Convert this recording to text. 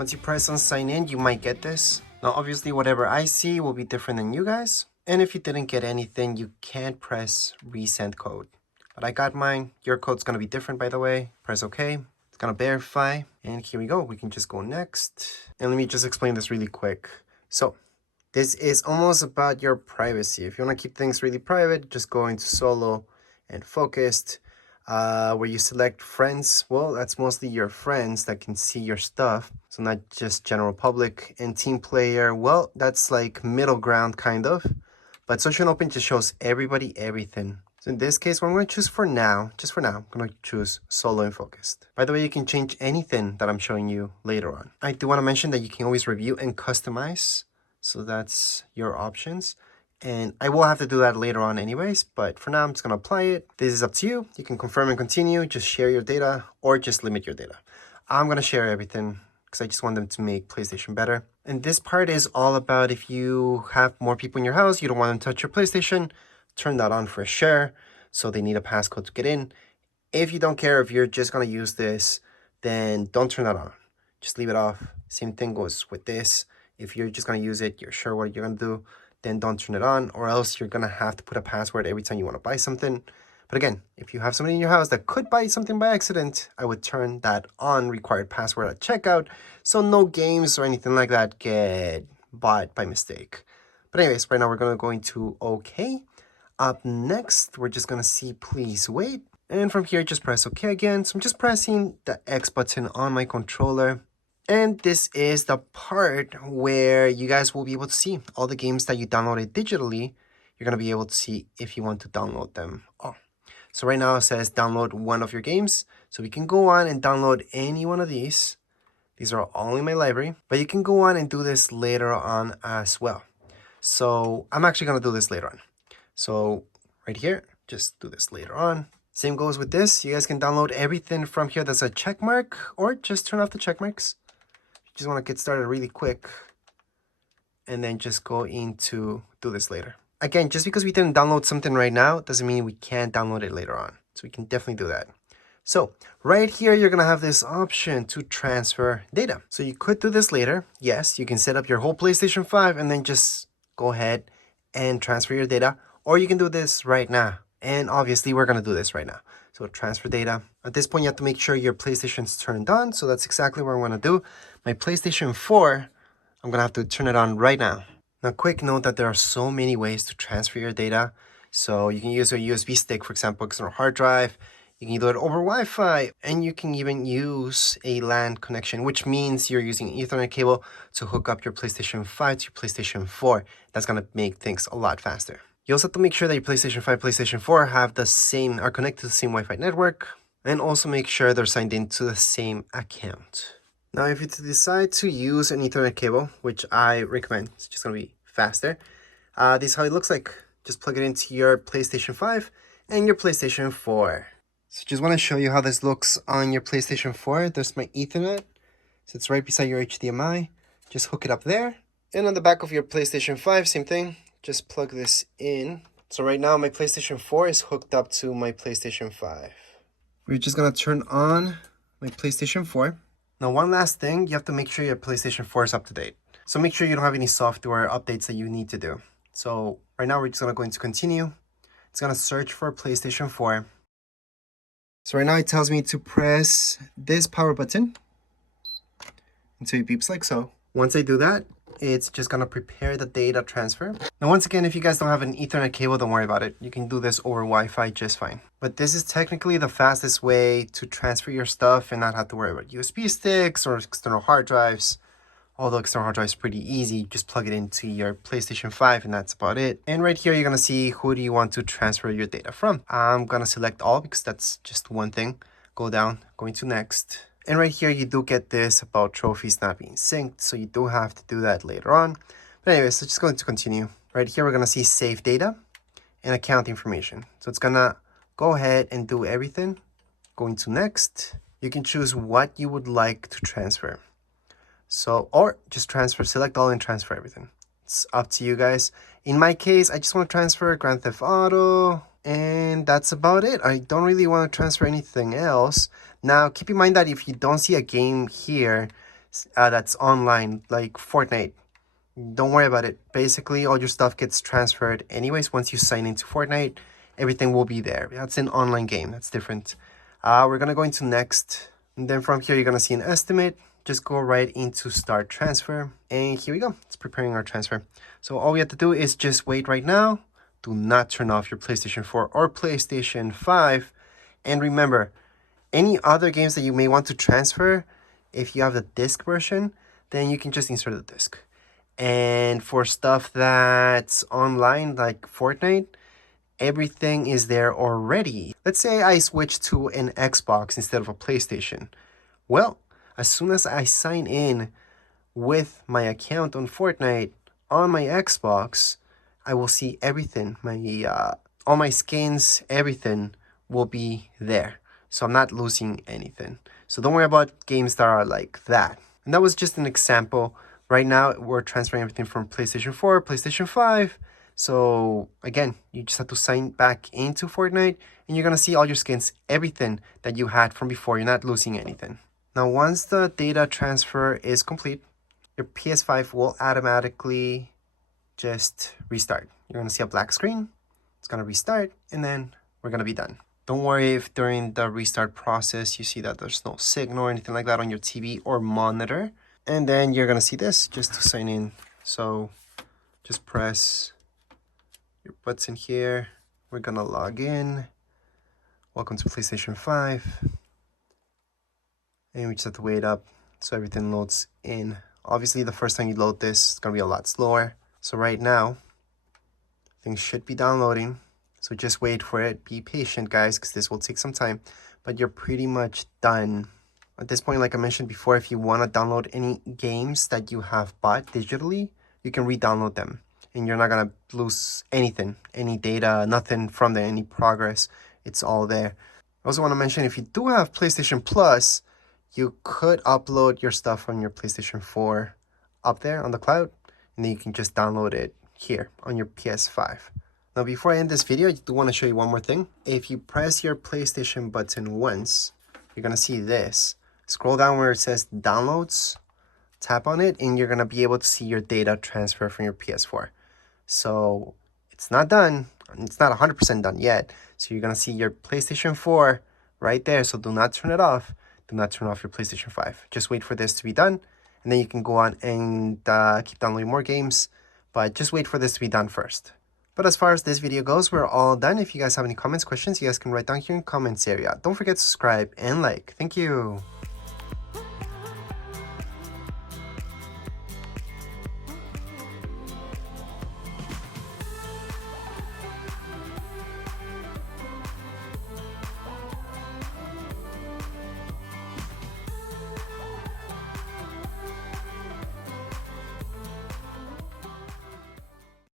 Once you press on sign in, you might get this. Now, obviously, whatever I see will be different than you guys. And if you didn't get anything, you can't press resend code. But I got mine. Your code's gonna be different, by the way. Press OK. It's gonna verify. And here we go. We can just go next. And let me just explain this really quick. So this is almost about your privacy. If you want to keep things really private, just go into solo and focused, where you select friends. Well, that's mostly your friends that can see your stuff, so not just general public. And team player, well, that's like middle ground kind of, but social and open just shows everybody everything. So in this case, what I'm going to choose for now, just for now, I'm going to choose solo and focused. By the way, you can change anything that I'm showing you later on. I do want to mention that you can always review and customize. So that's your options. And I will have to do that later on anyways, but for now I'm just gonna apply it. This is up to you. You can confirm and continue, just share your data or just limit your data. I'm gonna share everything because I just want them to make PlayStation better. And this part is all about if you have more people in your house, you don't want them to touch your PlayStation, turn that on for share. So they need a passcode to get in. If you don't care, if you're just gonna use this, then don't turn that on. Just leave it off. Same thing goes with this. If you're just going to use it, you're sure what you're going to do, then don't turn it on, or else you're going to have to put a password every time you want to buy something. But again, if you have somebody in your house that could buy something by accident, I would turn that on, required password at checkout, so no games or anything like that get bought by mistake. But anyways, right now we're going to go into OK. Up next, we're just going to see please wait. And from here, just press OK again. So I'm just pressing the X button on my controller. And this is the part where you guys will be able to see all the games that you downloaded digitally. You're going to be able to see if you want to download them all. So right now it says download one of your games. So we can go on and download any one of these. These are all in my library, but you can go on and do this later on as well. So I'm actually going to do this later on. So right here, just do this later on. Same goes with this. You guys can download everything from here that's a check mark, or just turn off the check marks. Just want to get started really quick and then just go into do this later. Again, just because we didn't download something right now doesn't mean we can't download it later on. So we can definitely do that. So right here, you're going to have this option to transfer data. So you could do this later. Yes, you can set up your whole PlayStation 5 and then just go ahead and transfer your data. Or you can do this right now. And obviously, we're going to do this right now. So transfer data. At this point, you have to make sure your PlayStation's turned on. So that's exactly what I'm going to do. My PlayStation 4, I'm going to have to turn it on right now. Now, quick note that there are so many ways to transfer your data. So you can use a USB stick, for example, external hard drive. You can do it over Wi-Fi. And you can even use a LAN connection, which means you're using an Ethernet cable to hook up your PlayStation 5 to your PlayStation 4. That's going to make things a lot faster. You also have to make sure that your PlayStation 5, PlayStation 4 are connected to the same Wi-Fi network, and also make sure they're signed into the same account. Now, if you decide to use an Ethernet cable, which I recommend, it's just going to be faster. This is how it looks like. Just plug it into your PlayStation 5 and your PlayStation 4. So just want to show you how this looks on your PlayStation 4. There's my Ethernet. So it's right beside your HDMI. Just hook it up there. And on the back of your PlayStation 5, same thing. Just plug this in. So right now my PlayStation 4 is hooked up to my PlayStation 5. We're just gonna turn on my PlayStation 4. Now one last thing, you have to make sure your PlayStation 4 is up to date. So make sure you don't have any software updates that you need to do. So right now we're just gonna go into continue. It's gonna search for PlayStation 4. So right now it tells me to press this power button until it beeps like so. Once I do that, it's just going to prepare the data transfer. Now, once again, if you guys don't have an Ethernet cable, don't worry about it. You can do this over Wi-Fi just fine. But this is technically the fastest way to transfer your stuff and not have to worry about USB sticks or external hard drives. Although external hard drive is pretty easy, just plug it into your PlayStation 5 and that's about it. And right here, you're going to see who do you want to transfer your data from. I'm going to select all because that's just one thing. Go down, go into next. And right here, you do get this about trophies not being synced. So you do have to do that later on. But anyways, so just going to continue. Right here, we're going to see save data and account information. So it's going to go ahead and do everything. Going to next. You can choose what you would like to transfer. So, or just transfer, select all and transfer everything. It's up to you guys. In my case, I just want to transfer Grand Theft Auto. And that's about it. I don't really want to transfer anything else. Now, keep in mind that if you don't see a game here, that's online, like Fortnite. Don't worry about it. Basically, all your stuff gets transferred anyways. Once you sign into Fortnite, everything will be there. That's an online game. That's different. We're going to go into next. And then from here, you're going to see an estimate. Just go right into start transfer. And here we go. It's preparing our transfer. So all we have to do is just wait right now. Do not turn off your PlayStation 4 or PlayStation 5. And remember, any other games that you may want to transfer, if you have the disc version, then you can just insert the disc. And for stuff that's online, like Fortnite, everything is there already. Let's say I switch to an Xbox instead of a PlayStation. Well, as soon as I sign in with my account on Fortnite on my Xbox, I will see everything. All my skins, everything will be there. So I'm not losing anything. So don't worry about games that are like that. And that was just an example. Right now, we're transferring everything from PlayStation 4, PlayStation 5. So again, you just have to sign back into Fortnite and you're going to see all your skins, everything that you had from before. You're not losing anything. Now, once the data transfer is complete, your PS5 will automatically just restart. You're going to see a black screen. It's going to restart and then we're going to be done. Don't worry if during the restart process you see that there's no signal or anything like that on your TV or monitor. And then you're going to see this just to sign in. So just press your button here. We're going to log in. Welcome to PlayStation 5. And we just have to wait up so everything loads in. Obviously, the first time you load this, it's going to be a lot slower. So right now, things should be downloading. So just wait for it. Be patient, guys, because this will take some time. But you're pretty much done. At this point, like I mentioned before, if you want to download any games that you have bought digitally, you can re-download them. And you're not going to lose anything, any data, nothing from there, any progress. It's all there. I also want to mention, if you do have PlayStation Plus, you could upload your stuff on your PlayStation 4 up there on the cloud. And then you can just download it here on your PS5. Now, before I end this video, I do want to show you one more thing. If you press your PlayStation button once, you're going to see this. Scroll down where it says downloads, tap on it, and you're going to be able to see your data transfer from your PS4. So it's not done. It's not 100% done yet. So you're going to see your PlayStation 4 right there. So do not turn it off. Do not turn off your PlayStation 5. Just wait for this to be done. And then you can go on and keep downloading more games. But just wait for this to be done first. But as far as this video goes, we're all done. If you guys have any comments, questions, you guys can write down here in the comments area. Don't forget to subscribe and like. Thank you.